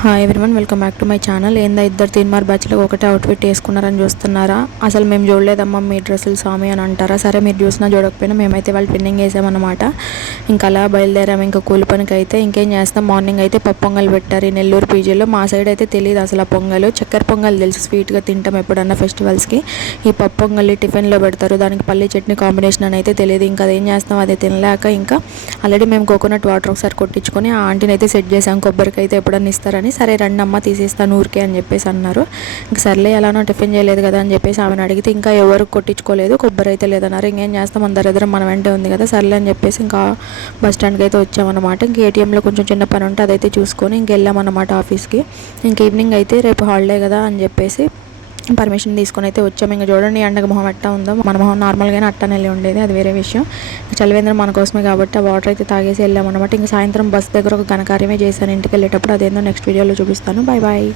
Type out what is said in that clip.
Hi everyone, welcome back to my channel. ఏందా ఇద్దరు తీన్మార్ బ్యాచ్లో ఒకటే అవుట్ఫిట్ వేసుకున్నారని చూస్తున్నారా? అసలు మేము చూడలేదమ్మా మీ డ్రెస్సులు స్వామి అని అంటారా? సరే, మీరు చూసినా చూడకపోయినా మేమైతే వాళ్ళు ట్విన్నింగ్ వేసామన్నమాట. ఇంకా అలా బయలుదేరాము ఇంకా కూలి పనికి. అయితే ఇంకేం చేస్తాం, మార్నింగ్ అయితే పప్పు పొంగల్ పెట్టారు ఈ నెల్లూరు పీజీలో. మా సైడ్ అయితే తెలియదు అసలు ఆ పొంగల్. చక్కెర పొంగల్ తెలుసు, స్వీట్గా తింటాం ఎప్పుడన్నా ఫెస్టివల్స్కి. ఈ పప్పు పొంగల్ టిఫిన్లో పెడతారు, దానికి పల్లి చట్నీ కాంబినేషన్ అని అయితే తెలియదు. ఇంకా అదేం చేస్తాం, అది తినలేక ఇంకా ఆల్రెడీ మేము కోకోనట్ వాటర్ ఒకసారి కొట్టించుకొని ఆ ఆంటీని అయితే సెట్ చేసాం. కొబ్బరికి అయితే ఎప్పుడన్నా ఇస్తారని. సరే రండి అమ్మ తీసేస్తాను ఊరికే అని చెప్పేసి అన్నారు. ఇంక సర్లే, ఎలానో టిఫిన్ చేయలేదు కదా అని చెప్పేసి ఆమెను అడిగితే ఇంకా ఎవరు కొట్టించుకోలేదు, కొబ్బరి అయితే లేదన్నారు. ఇంకేం చేస్తాం, మన దగ్గర మన వెంటే ఉంది కదా, సర్లే అని చెప్పేసి ఇంకా బస్ స్టాండ్కి అయితే వచ్చామన్నమాట. ఇంక ఏటీఎంలో కొంచెం చిన్న పని ఉంటే అదైతే చూసుకొని ఇంకెళ్ళామన్నమాట ఆఫీస్కి. ఇంక ఈవినింగ్ అయితే రేపు హాలిడే కదా అని చెప్పేసి పర్మిషన్ తీసుకొని అయితే వచ్చాము. ఇంకా చూడండి ఎండగ మొహం ఎట్టా ఉందో. మన మొహం నార్మల్గానే అట్టనే వెళ్ళి ఉండేది, అది వేరే విషయం. చలివేంద్రం మన కోసమే కాబట్టి ఆ వాటర్ అయితే తాగేసి వెళ్ళామన్నమాట. ఇంకా సాయంత్రం బస్ దగ్గర ఒక ఘనకార్యమే చేశాను ఇంటికి వెళ్ళేటప్పుడు. అదేందో నెక్స్ట్ వీడియోలో చూపిస్తాను. Bye bye.